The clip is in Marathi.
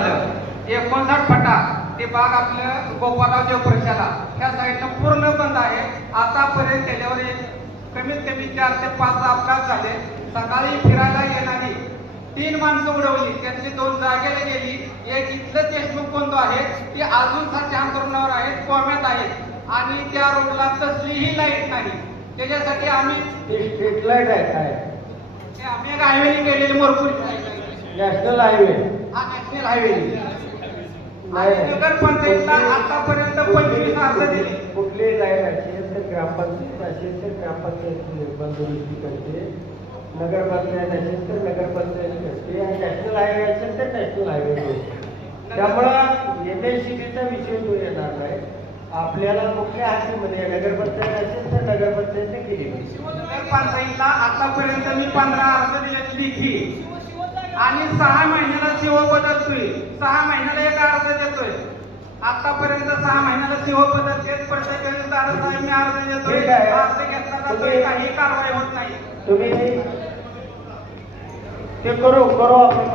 झालं. एकोणसाठ फटा ते बाग आपलं गोपालराव देवप्रशाला ह्या साईडनं पूर्ण बंद आहे. आतापर्यंत त्याच्यावर एक कमीत कमी चार ते पाच अपघात झाले. सकाळी फिरायला येणारी तीन माणसं उडवली. त्यातली दोन जागेला गेली. एक इथलं देशमुख बंधू आहे. ते अजून सध्या अंतरुणावर आहेत कोम्यात आहेत. आणि त्या रोडला कसलीही लाइट नाही. त्याच्यासाठी आम्ही स्ट्रीट लाइट आहे आम्ही एक हायवेने गेलेले मोरपुरी नॅशनल हायवे हा नॅशनल हायवे नाही. नगर पंचायतला आतापर्यंत पंचवीस अर्ज दिले. कुठली लाइट असेल तर ग्रामपंचायत असेल तर ग्रामपंचायत बंदोबस्ती करते. नगरपंचायत असेल तर नगरपंचायत करते. आणि नॅशनल हायवे असेल तर नॅशनल हायवे करते त्यामुळं एम एस सी बीचा विषय तो येणार नाही. आपल्याला कुठल्या हातीमध्ये नगरपंचायत असेल तर नगरपंचायतने केली. पाहिजे. नगर पंचायतला आतापर्यंत मी पंधरा अर्ज दिले लेखी. आणि सहा महिन्याला सीओ बदलतोय सहा महिन्याला एक अर्ज देतोय. आतापर्यंत सहा महिन्याला सीओ बदलते पंचेचाळीस अर्ज आहे, मी अर्ज देतोय. ठीक आहे. अर्ज घेतला जातोय काही कारवाई होत नाही. तुम्ही ते करू करू आपण